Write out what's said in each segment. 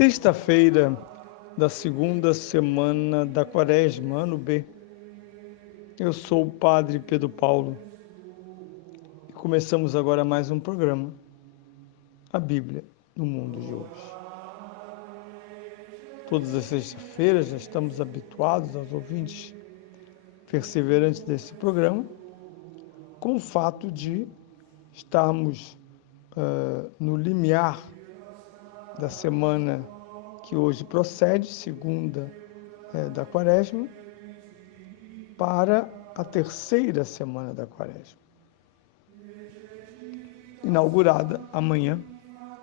Sexta-feira da segunda semana da Quaresma, ano B. Eu sou o Padre Pedro Paulo e começamos agora mais um programa, a Bíblia no Mundo de hoje. Todas as sextas-feiras já estamos habituados aos ouvintes perseverantes desse programa, com o fato de estarmos no limiar da semana que hoje procede, segunda da Quaresma, para a terceira semana da Quaresma, inaugurada amanhã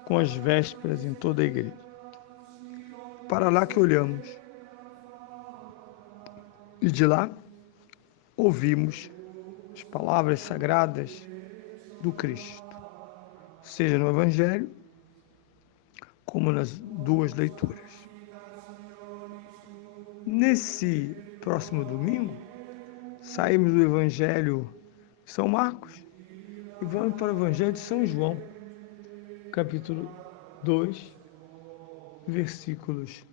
com as vésperas em toda a igreja. Para lá que olhamos e de lá ouvimos as palavras sagradas do Cristo, seja no Evangelho como nas duas leituras. Nesse próximo domingo, saímos do Evangelho de São Marcos e vamos para o Evangelho de São João, capítulo 2, versículos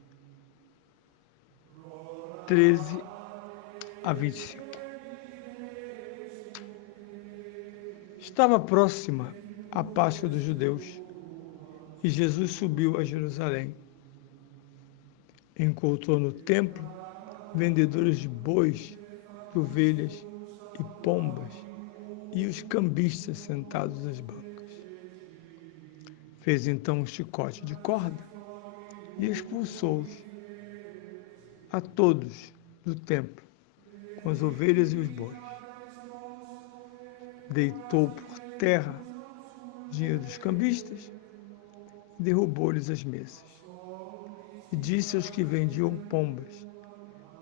13 a 25. Estava próxima a Páscoa dos judeus e Jesus subiu a Jerusalém. Encontrou no templo vendedores de bois, de ovelhas e pombas e os cambistas sentados nas bancas. Fez então um chicote de corda e expulsou-os a todos do templo, com as ovelhas e os bois. Deitou por terra o dinheiro dos cambistas e derrubou-lhes as mesas. E disse aos que vendiam pombas: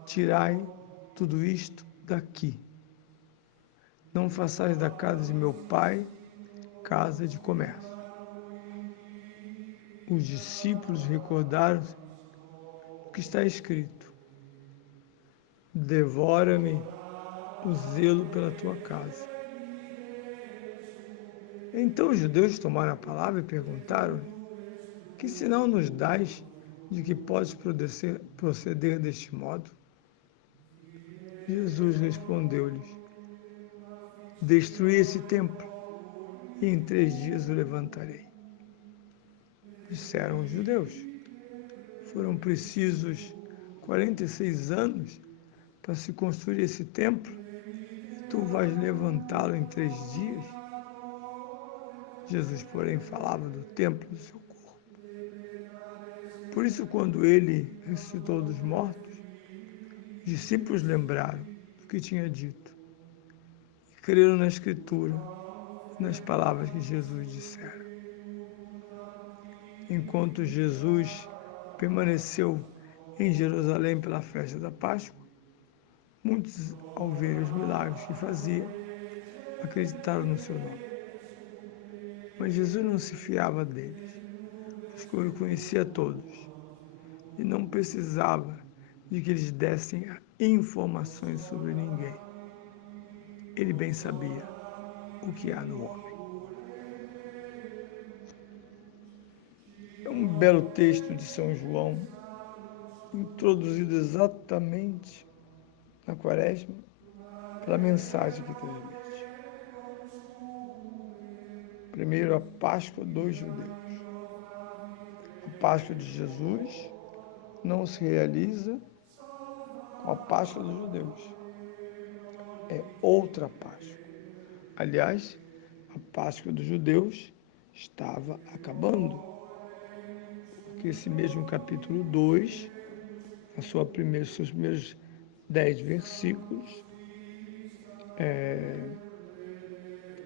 tirai tudo isto daqui. Não façais da casa de meu pai casa de comércio. Os discípulos recordaram o que está escrito: devora-me o zelo pela tua casa. Então os judeus tomaram a palavra e perguntaram-lhe: que sinal nos dás de que podes proceder deste modo? Jesus respondeu-lhes: destruí esse templo e em 3 dias o levantarei. Disseram os judeus: foram precisos 46 anos para se construir esse templo e tu vais levantá-lo em 3 dias? Jesus, porém, falava do templo do seu corpo. Por isso, quando ele ressuscitou dos mortos, os discípulos lembraram do que tinha dito e creram na Escritura e nas palavras que Jesus dissera. Enquanto Jesus permaneceu em Jerusalém pela festa da Páscoa, muitos, ao ver os milagres que fazia, acreditaram no seu nome. Mas Jesus não se fiava deles, pois conhecia todos e não precisava de que eles dessem informações sobre ninguém. Ele bem sabia o que há no homem. É um belo texto de São João, introduzido exatamente na Quaresma, pela mensagem que transmite. Primeiro, a Páscoa dos judeus. A Páscoa de Jesus não se realiza com a Páscoa dos judeus. É outra Páscoa. Aliás, a Páscoa dos judeus estava acabando, porque esse mesmo capítulo 2, seus primeiros 10 versículos,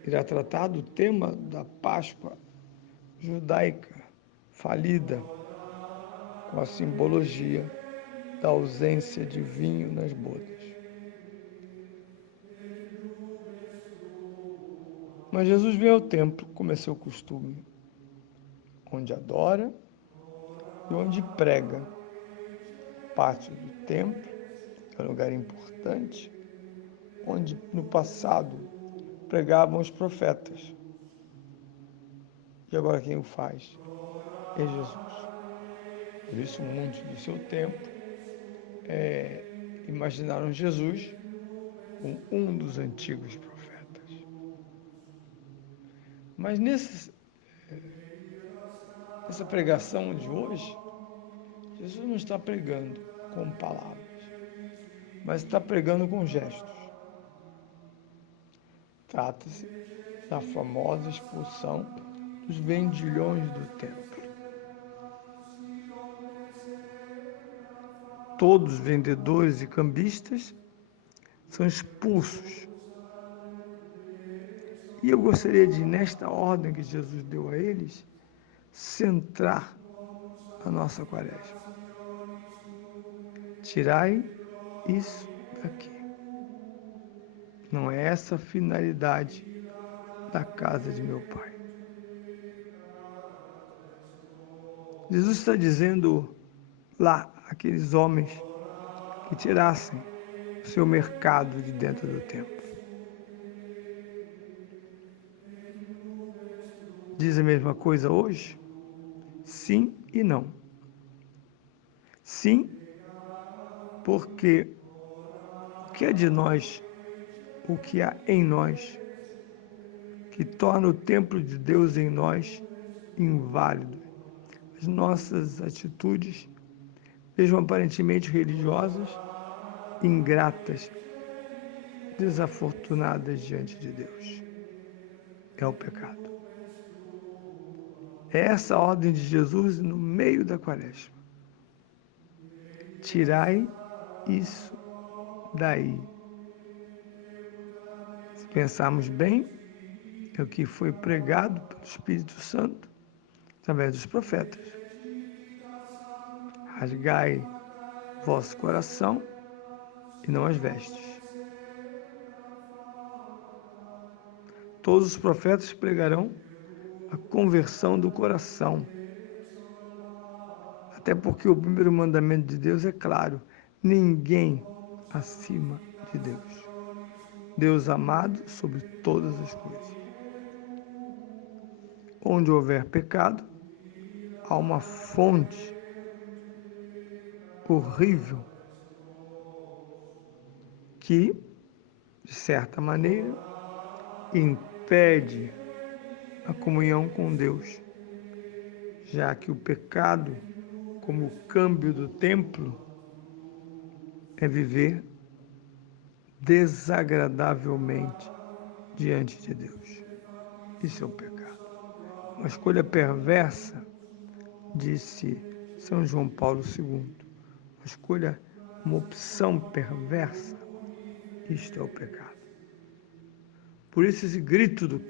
irá tratar do tema da Páscoa judaica falida, com a simbologia da ausência de vinho nas bodas. Mas Jesus vem ao templo, como é seu costume, onde adora e onde prega. Parte do templo é um lugar importante, onde no passado pregavam os profetas. E agora quem o faz é Jesus. Por isso, muitos do seu tempo imaginaram Jesus como um dos antigos profetas. Mas nessa pregação de hoje, Jesus não está pregando com palavras, mas está pregando com gestos. Trata-se da famosa expulsão dos vendilhões do templo. Todos os vendedores e cambistas são expulsos. E eu gostaria de, nesta ordem que Jesus deu a eles, centrar a nossa quaresma. Tirai isso daqui. Não é essa a finalidade da casa de meu Pai. Jesus está dizendo lá àqueles homens que tirassem o seu mercado de dentro do templo. Diz a mesma coisa hoje? Sim e não. Sim, porque o que é de nós, o que há em nós, que torna o templo de Deus em nós inválido. As nossas atitudes, mesmo aparentemente religiosas, ingratas, desafortunadas diante de Deus. É o pecado. É essa a ordem de Jesus no meio da quaresma. Tirai isso daí. Se pensarmos bem, é o que foi pregado pelo Espírito Santo através dos profetas. Rasgai vosso coração e não as vestes. Todos os profetas pregarão a conversão do coração. Até porque o primeiro mandamento de Deus é claro: ninguém acima de Deus. Deus amado sobre todas as coisas. Onde houver pecado, há uma fonte horrível que, de certa maneira, impede a comunhão com Deus, já que o pecado, como o câmbio do templo, é viver desagradavelmente diante de Deus. Isso é o pecado. Uma escolha perversa, disse São João Paulo II. Uma opção perversa, isto é o pecado. Por isso esse grito do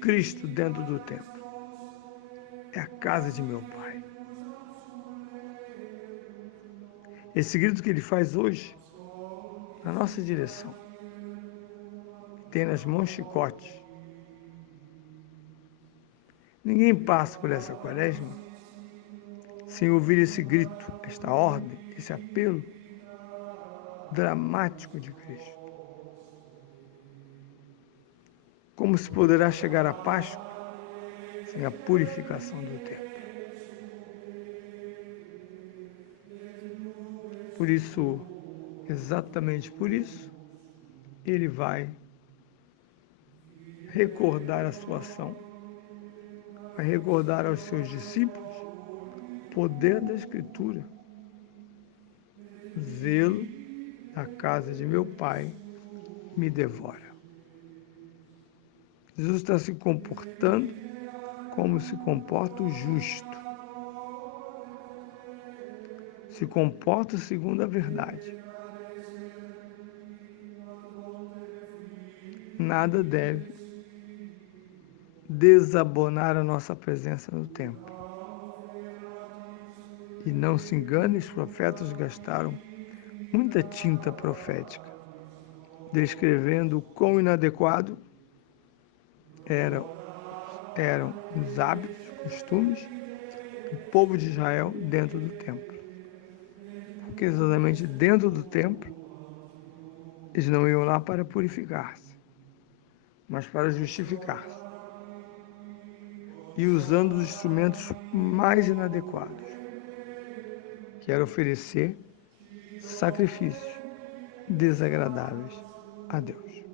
Cristo dentro do templo. É a casa de meu Pai. Esse grito que ele faz hoje, na nossa direção, tem nas mãos chicotes. Ninguém passa por essa quaresma sem ouvir esse grito, esta ordem, esse apelo dramático de Cristo. Como se poderá chegar à Páscoa sem a purificação do templo? Por isso, exatamente por isso, ele vai recordar a sua ação, vai recordar aos seus discípulos o poder da Escritura. O zelo da casa de meu Pai me devora. Jesus está se comportando como se comporta o justo. Se comporta segundo a verdade. Nada deve desabonar a nossa presença no templo. E não se engane, os profetas gastaram muita tinta profética, descrevendo o quão inadequado eram os hábitos, costumes do povo de Israel dentro do templo. Porque exatamente dentro do templo, eles não iam lá para purificar-se, mas para justificar-se. E usando os instrumentos mais inadequados. quero oferecer sacrifícios desagradáveis a Deus.